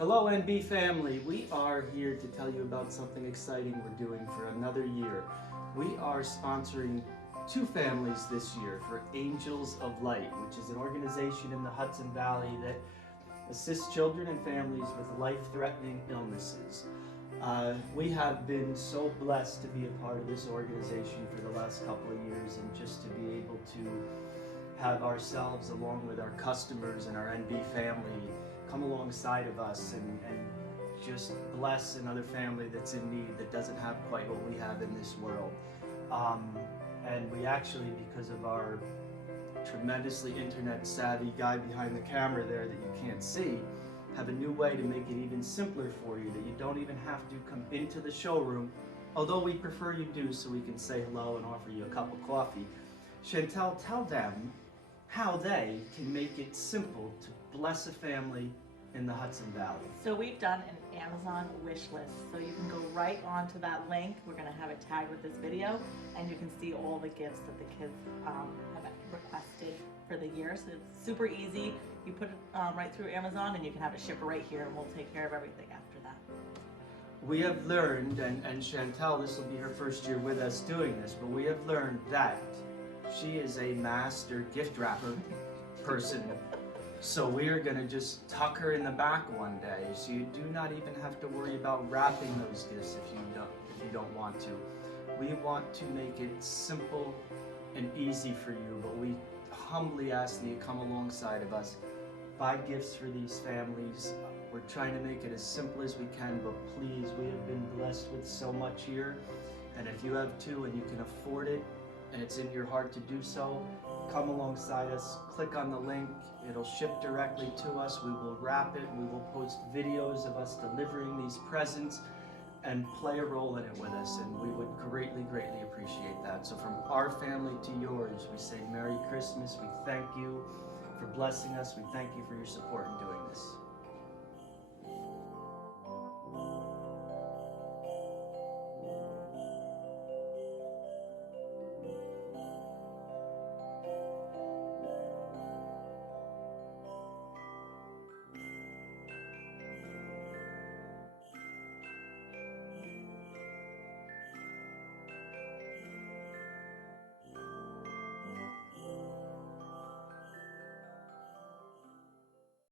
Hello NB family, we are here to tell you about something exciting we're doing for another year. We are sponsoring two families this year for Angels of Light, which is an organization in the Hudson Valley that assists children and families with life-threatening illnesses. We have been so blessed to be a part of this organization for the last couple of years, and just to be able to have ourselves along with our customers and our NB family come alongside of us and just bless another family that's in need that doesn't have quite what we have in this world. And we actually, because of our tremendously internet savvy guy behind the camera there that you can't see, have a new way to make it even simpler for you, that you don't even have to come into the showroom, although we prefer you do so we can say hello and offer you a cup of coffee. Chantel, tell them how they can make it simple to bless a family in the Hudson Valley. So we've done an Amazon wish list. So you can go right onto that link. We're gonna have it tagged with this video, and you can see all the gifts that the kids have requested for the year. So it's super easy. You put it right through Amazon and you can have it shipped right here, and we'll take care of everything after that. We have learned, and Chantel, this will be her first year with us doing this, but we have learned that she is a master gift wrapper person. So we are gonna just tuck her in the back one day, so you do not even have to worry about wrapping those gifts if you don't want to. We want to make it simple and easy for you, but we humbly ask that you come alongside of us, buy gifts for these families. We're trying to make it as simple as we can, but please, we have been blessed with so much here, and if you have two and you can afford it, and it's in your heart to do so, come alongside us, click on the link, it'll ship directly to us, we will wrap it, we will post videos of us delivering these presents, and play a role in it with us, and we would greatly, greatly appreciate that. So from our family to yours, we say Merry Christmas, we thank you for blessing us, we thank you for your support in doing this.